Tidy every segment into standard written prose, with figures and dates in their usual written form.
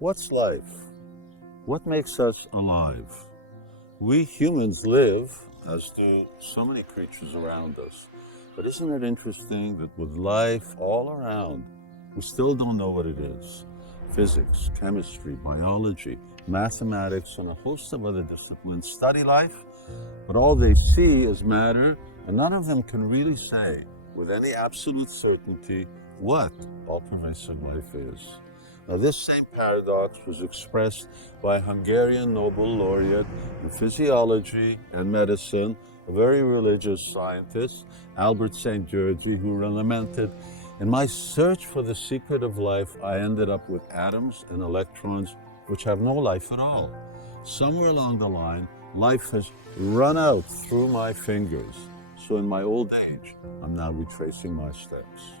What's life? What makes us alive? We humans live, as do so many creatures around us. But isn't it interesting that with life all around, we still don't know what it is? Physics, chemistry, biology, mathematics, and a host of other disciplines study life, but all they see is matter, and none of them can really say with any absolute certainty what all-pervasive life is. Now, this same paradox was expressed by a Hungarian Nobel laureate in physiology and medicine, a very religious scientist, Albert St. Georgi, who lamented, "In my search for the secret of life, I ended up with atoms and electrons which have no life at all. Somewhere along the line, life has run out through my fingers. So in my old age, I'm now retracing my steps."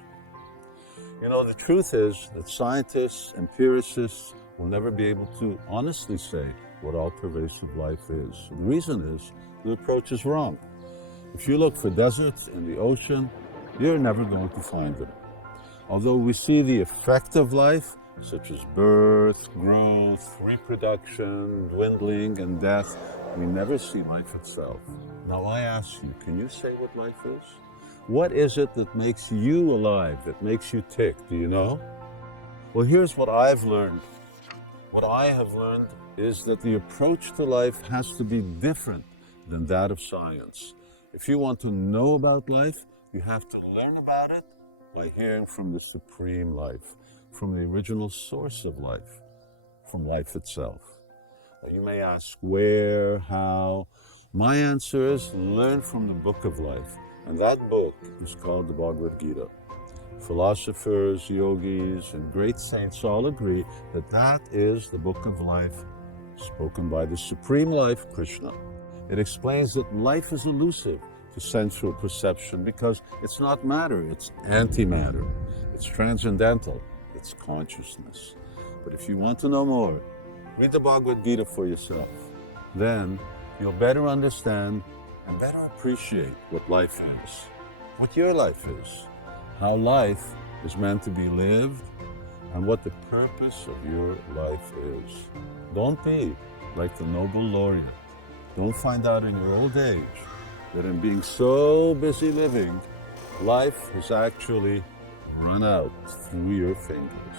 You know, the truth is that scientists, empiricists will never be able to honestly say what all-pervasive life is. The reason is the approach is wrong. If you look for deserts in the ocean, you're never going to find them. Although we see the effect of life, such as birth, growth, reproduction, dwindling, and death, we never see life itself. Now I ask you, can you say what life is? What is it that makes you alive, that makes you tick? Do you know? Well, here's what I've learned. What I have learned is that the approach to life has to be different than that of science. If you want to know about life, you have to learn about it by hearing from the supreme life, from the original source of life, from life itself. Now, you may ask where, how. My answer is learn from the book of life. And that book is called the Bhagavad Gita. Philosophers, yogis, and great saints all agree that that is the book of life spoken by the supreme life, Krishna. It explains that life is elusive to sensual perception because it's not matter, it's antimatter. It's transcendental, it's consciousness. But if you want to know more, read the Bhagavad Gita for yourself. Then you'll better understand and better appreciate what life is, what your life is, how life is meant to be lived, and what the purpose of your life is. Don't be like the Nobel laureate. Don't find out in your old age that in being so busy living, life has actually run out through your fingers.